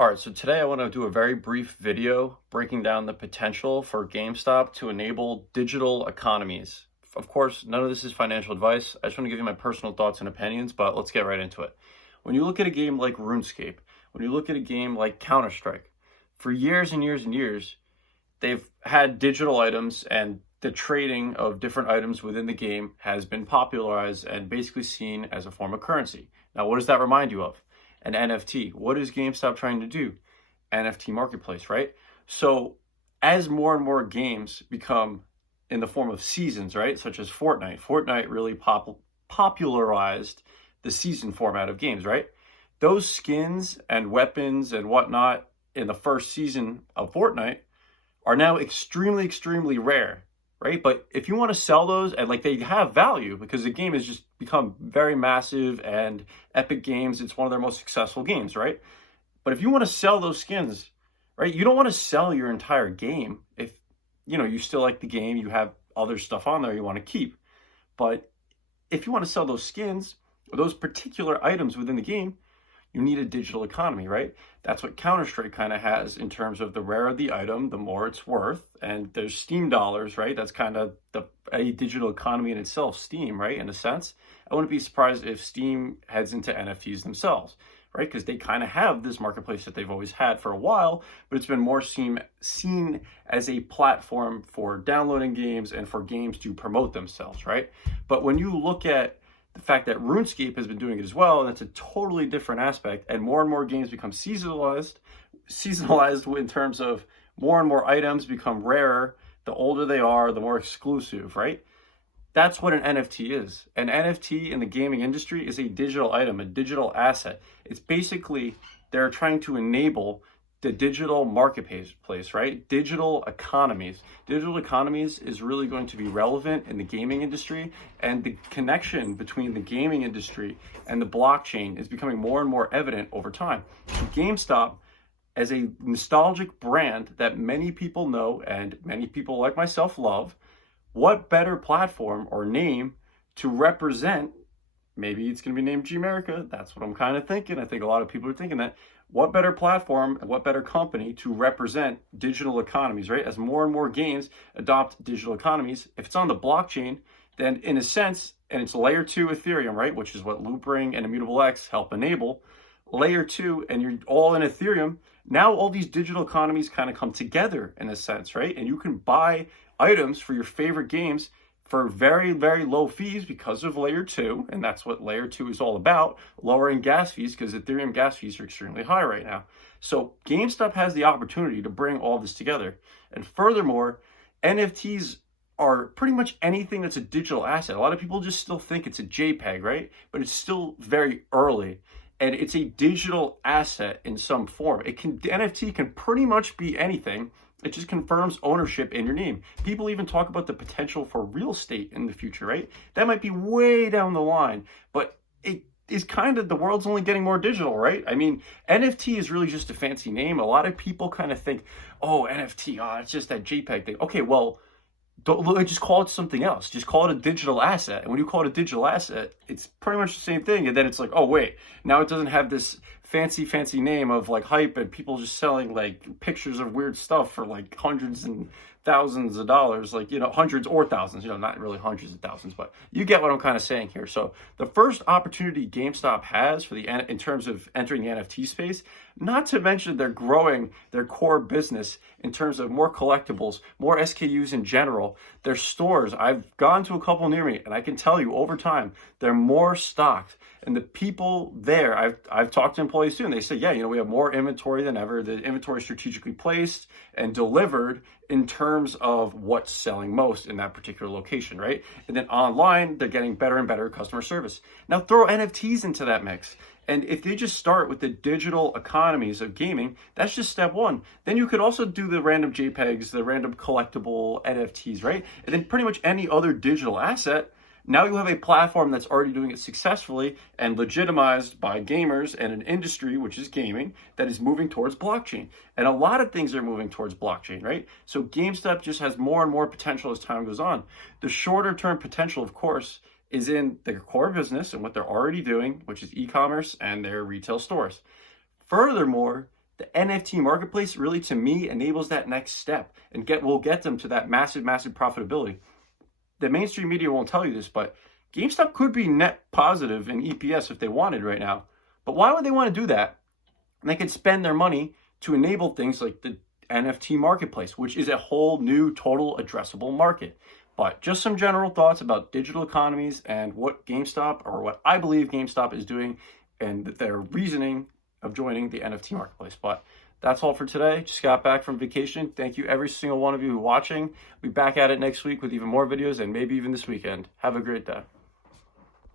All right, so today I want to do a very brief video breaking down the potential for GameStop to enable digital economies. Of course, none of this is financial advice. I just want to give you my personal thoughts and opinions, but let's get right into it. When you look at a game like RuneScape, when you look at a game like Counter-Strike, for years and years and years, they've had digital items, and the trading of different items within the game has been popularized and basically seen as a form of currency. Now, what does that remind you of? An NFT. What is GameStop trying to do? NFT marketplace, right? So as more and more games become in the form of seasons, right? Such as Fortnite. Fortnite really popularized the season format of games, right? Those skins and weapons and whatnot in the first season of Fortnite are now extremely, extremely rare, right? But if you want to sell those, and like they have value because the game has just become very massive, and Epic Games, it's one of their most successful games, right? But if you want to sell those skins, right, you don't want to sell your entire game. If you still like the game, you have other stuff on there you want to keep. But if you want to sell those skins or those particular items within the game, you need a digital economy, right? That's what Counter-Strike kind of has in terms of the rarer the item, the more it's worth. And there's Steam dollars, right? That's kind of a digital economy in itself, Steam, right? In a sense. I wouldn't be surprised if Steam heads into NFTs themselves, right? Because they kind of have this marketplace that they've always had for a while, but it's been more seen as a platform for downloading games and for games to promote themselves, right? But when you look at the fact that RuneScape has been doing it as well, and that's a totally different aspect, and more games become seasonalized in terms of more and more items become rarer. The older they are, the more exclusive, right? That's what an NFT is. An NFT in the gaming industry is a digital item, a digital asset. It's basically, they're trying to enable the digital marketplace, right? Digital economies. Digital economies is really going to be relevant in the gaming industry, and the connection between the gaming industry and the blockchain is becoming more and more evident over time. GameStop, as a nostalgic brand that many people know and many people like myself love, what better platform or name to represent? Maybe it's going to be named G-America. That's what I'm kind of thinking. I think a lot of people are thinking that. What better platform and what better company to represent digital economies, right? As more and more games adopt digital economies, if it's on the blockchain, then in a sense, and it's layer 2 Ethereum, right? Which is what Loopring and Immutable X help enable. Layer 2, and you're all in Ethereum. Now all these digital economies kind of come together in a sense, right? And you can buy items for your favorite games for very, very low fees because of layer 2. And that's what layer 2 is all about, lowering gas fees, because Ethereum gas fees are extremely high right now. So GameStop has the opportunity to bring all this together. And furthermore, NFTs are pretty much anything that's a digital asset. A lot of people just still think it's a JPEG, right? But it's still very early. And it's a digital asset in some form. The NFT can pretty much be anything. It just confirms ownership in your name. People even talk about the potential for real estate in the future, right? That might be way down the line, but it is kind of, the world's only getting more digital, right? I mean, NFT is really just a fancy name. A lot of people kind of think, oh, NFT, it's just that JPEG thing. Okay, well, don't just call it something else. Just call it a digital asset. And when you call it a digital asset, it's pretty much the same thing. And then it's like, oh, wait, now it doesn't have this fancy name of like hype and people just selling like pictures of weird stuff for like hundreds and thousands of dollars, like, hundreds or thousands, not really hundreds of thousands, but you get what I'm kind of saying here. So the first opportunity GameStop has in terms of entering the NFT space, not to mention they're growing their core business in terms of more collectibles, more SKUs in general. Their stores, I've gone to a couple near me, and I can tell you over time, they're more stocked. And the people there, I've talked to employees too, and they say, yeah, we have more inventory than ever. The inventory is strategically placed and delivered in terms of what's selling most in that particular location, right? And then online, they're getting better and better customer service. Now throw NFTs into that mix. And if they just start with the digital economies of gaming, that's just step one. Then you could also do the random JPEGs, the random collectible NFTs, right? And then pretty much any other digital asset. Now you have a platform that's already doing it successfully and legitimized by gamers and an industry, which is gaming, that is moving towards blockchain. And a lot of things are moving towards blockchain, right? So GameStop just has more and more potential as time goes on. The shorter term potential, of course, is in their core business and what they're already doing, which is e-commerce and their retail stores. Furthermore, The NFT marketplace really, to me, enables that next step and will get them to that massive, massive profitability. The mainstream media won't tell you this, but GameStop could be net positive in EPS if they wanted right now. But why would they want to do that? And they could spend their money to enable things like the NFT marketplace, which is a whole new total addressable market. But just some general thoughts about digital economies and what GameStop, or what I believe GameStop is doing, and their reasoning of joining the NFT marketplace. But that's all for today. Just got back from vacation. Thank you every single one of you who are watching. We'll be back at it next week with even more videos and maybe even this weekend. Have a great day.